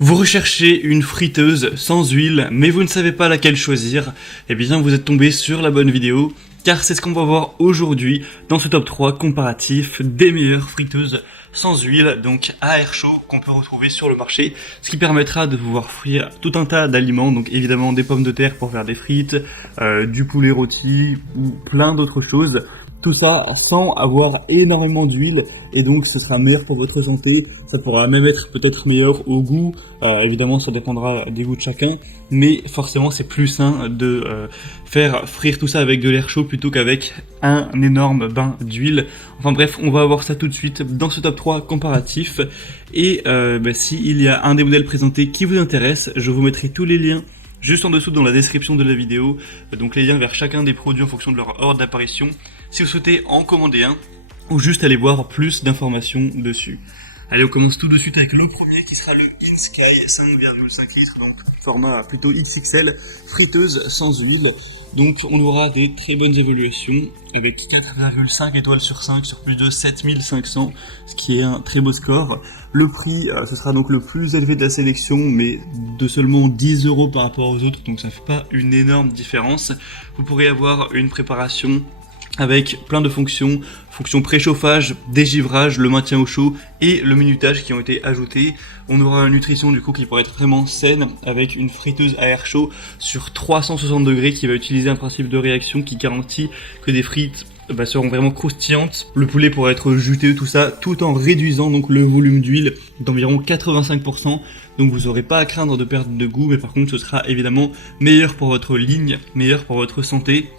Vous recherchez une friteuse sans huile, mais vous ne savez pas laquelle choisir, eh bien vous êtes tombé sur la bonne vidéo, car c'est ce qu'on va voir aujourd'hui dans ce top 3 comparatif des meilleures friteuses sans huile, donc à air chaud, qu'on peut retrouver sur le marché, ce qui permettra de pouvoir frire tout un tas d'aliments, donc évidemment des pommes de terre pour faire des frites, du poulet rôti ou plein d'autres choses. Tout ça sans avoir énormément d'huile, et donc ce sera meilleur pour votre santé. Ça pourra même être peut-être meilleur au goût, évidemment ça dépendra des goûts de chacun, mais forcément c'est plus sain de faire frire tout ça avec de l'air chaud plutôt qu'avec un énorme bain d'huile. Enfin bref, on va voir ça tout de suite dans ce top 3 comparatif, et s'il y a un des modèles présentés qui vous intéresse, je vous mettrai tous les liens juste en dessous dans la description de la vidéo, donc les liens vers chacun des produits en fonction de leur ordre d'apparition, si vous souhaitez en commander un, ou juste aller voir plus d'informations dessus. Allez, on commence tout de suite avec le premier qui sera le InSky 5,5 litres, donc format plutôt XXL, friteuse sans huile. Donc on aura des très bonnes évaluations avec 4,5 étoiles sur 5 sur plus de 7500, ce qui est un très beau score. Le prix, ce sera donc le plus élevé de la sélection, mais de seulement 10 € par rapport aux autres, donc ça ne fait pas une énorme différence. Vous pourrez avoir une préparation avec plein de fonctions préchauffage, dégivrage, le maintien au chaud et le minutage qui ont été ajoutés. On aura une nutrition du coup qui pourrait être vraiment saine avec une friteuse à air chaud sur 360 degrés qui va utiliser un principe de réaction qui garantit que des frites seront vraiment croustillantes. Le poulet pourra être juteux, tout ça, tout en réduisant donc le volume d'huile d'environ 85%. Donc vous n'aurez pas à craindre de perdre de goût, mais par contre ce sera évidemment meilleur pour votre ligne, meilleur pour votre santé.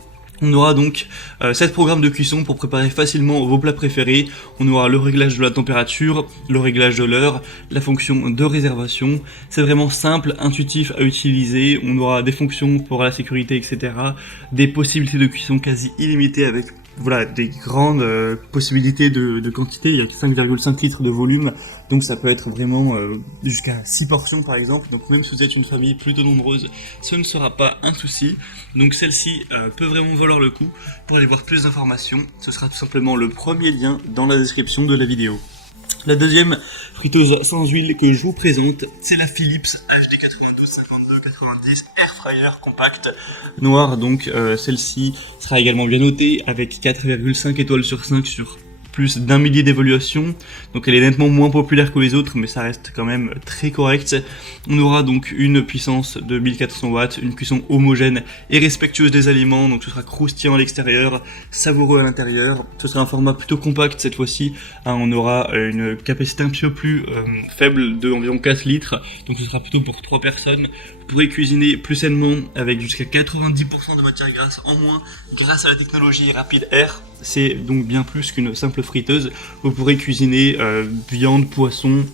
On aura donc 7 programmes de cuisson pour préparer facilement vos plats préférés. On aura le réglage de la température, le réglage de l'heure, la fonction de réservation. C'est vraiment simple, intuitif à utiliser. On aura des fonctions pour la sécurité, etc. Des possibilités de cuisson quasi illimitées avec des grandes possibilités de quantité. Il y a 5,5 litres de volume, donc ça peut être vraiment jusqu'à 6 portions par exemple. Donc même si vous êtes une famille plutôt nombreuse, ce ne sera pas un souci. Donc celle-ci peut vraiment valoir le coup. Pour aller voir plus d'informations, ce sera tout simplement le premier lien dans la description de la vidéo. La deuxième friteuse sans huile que je vous présente, c'est la Philips HD 92-52-90 Air Fryer Compact noire. Donc celle-ci sera également bien notée avec 4,5 étoiles sur 5 sur plus d'un millier d'évaluations. Donc elle est nettement moins populaire que les autres, mais ça reste quand même très correct. On aura donc une puissance de 1400 watts, une cuisson homogène et respectueuse des aliments, donc ce sera croustillant à l'extérieur, savoureux à l'intérieur. Ce sera un format plutôt compact cette fois-ci, on aura une capacité un petit peu plus faible de environ 4 litres, donc ce sera plutôt pour 3 personnes. Vous pourrez cuisiner plus sainement avec jusqu'à 90% de matière grasse en moins grâce à la technologie Rapid Air. C'est donc bien plus qu'une simple friteuse. Vous pourrez cuisiner viande, poisson,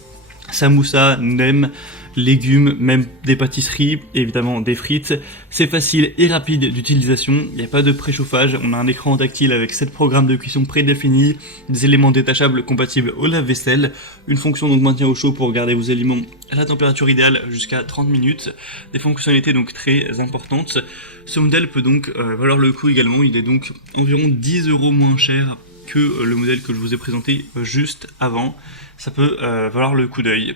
samoussa, nem, légumes, même des pâtisseries, évidemment des frites. C'est facile et rapide d'utilisation, il n'y a pas de préchauffage, on a un écran tactile avec 7 programmes de cuisson prédéfinis, des éléments détachables compatibles au lave-vaisselle, une fonction donc maintien au chaud pour garder vos aliments à la température idéale jusqu'à 30 minutes, des fonctionnalités donc très importantes. Ce modèle peut donc valoir le coup également, il est donc environ 10 € moins cher que le modèle que je vous ai présenté juste avant. Ça peut valoir le coup d'œil.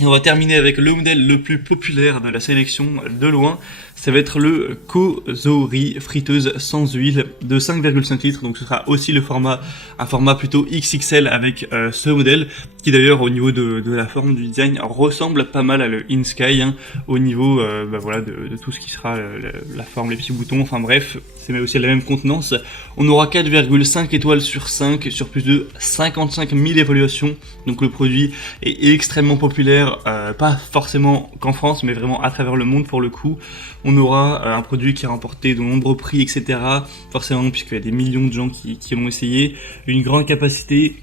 Et on va terminer avec le modèle le plus populaire de la sélection de loin, ça va être le Kozori friteuse sans huile de 5,5 litres, donc ce sera aussi un format plutôt XXL avec ce modèle, qui d'ailleurs au niveau de la forme du design ressemble pas mal à le InSky, au niveau de tout ce qui sera la forme, les petits boutons, enfin bref, c'est aussi la même contenance. On aura 4,5 étoiles sur 5 sur plus de 55 000 évaluations, donc le produit est extrêmement populaire, pas forcément qu'en France, mais vraiment à travers le monde pour le coup. On aura un produit qui a remporté de nombreux prix, etc. Forcément, puisqu'il y a des millions de gens qui l'ont essayé. Une grande capacité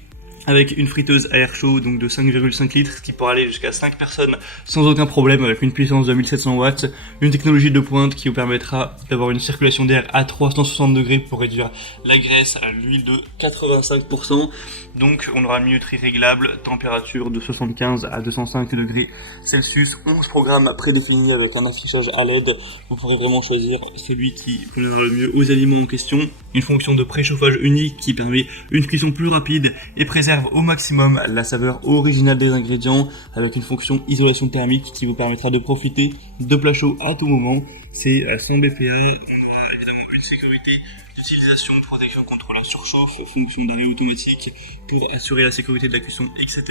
avec une friteuse à air chaud donc de 5,5 litres, ce qui pourra aller jusqu'à 5 personnes sans aucun problème, avec une puissance de 1700 watts, une technologie de pointe qui vous permettra d'avoir une circulation d'air à 360 degrés pour réduire la graisse à l'huile de 85%. Donc on aura une minuterie réglable, température de 75 à 205 degrés Celsius, 11 programmes prédéfinis avec un affichage à LED. Vous pourrez vraiment choisir celui qui conviendra le mieux aux aliments en question. Une fonction de préchauffage unique qui permet une cuisson plus rapide et préserve conserve au maximum la saveur originale des ingrédients avec une fonction isolation thermique qui vous permettra de profiter de plats chauds à tout moment. C'est sans BPA, on aura évidemment une sécurité d'utilisation, protection contre la surchauffe, fonction d'arrêt automatique pour assurer la sécurité de la cuisson, etc.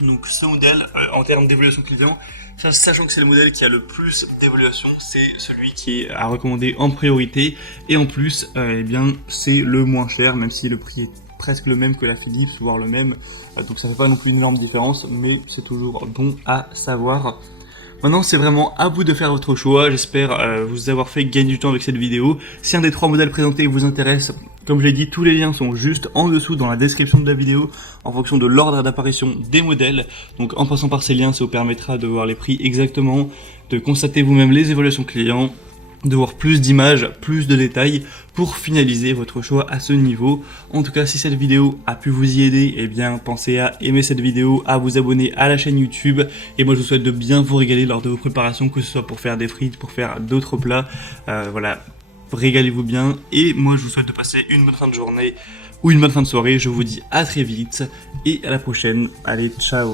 Donc ce modèle, en termes d'évaluation client, sachant que c'est le modèle qui a le plus d'évaluation, c'est celui qui est à recommander en priorité, et en plus, eh bien, c'est le moins cher, même si le prix est presque le même que la Philips, voire le même, donc ça fait pas non plus une énorme différence, mais c'est toujours bon à savoir. Maintenant, c'est vraiment à vous de faire votre choix. J'espère vous avoir fait gagner du temps avec cette vidéo. Si un des 3 modèles présentés vous intéresse, comme je l'ai dit, tous les liens sont juste en dessous dans la description de la vidéo en fonction de l'ordre d'apparition des modèles. Donc en passant par ces liens, ça vous permettra de voir les prix exactement, de constater vous-même les évaluations clients, de voir plus d'images, plus de détails pour finaliser votre choix à ce niveau. En tout cas, si cette vidéo a pu vous y aider, eh bien pensez à aimer cette vidéo, à vous abonner à la chaîne YouTube, et moi je vous souhaite de bien vous régaler lors de vos préparations, que ce soit pour faire des frites, pour faire d'autres plats, voilà, régalez-vous bien, et moi je vous souhaite de passer une bonne fin de journée ou une bonne fin de soirée. Je vous dis à très vite et à la prochaine. Allez, ciao.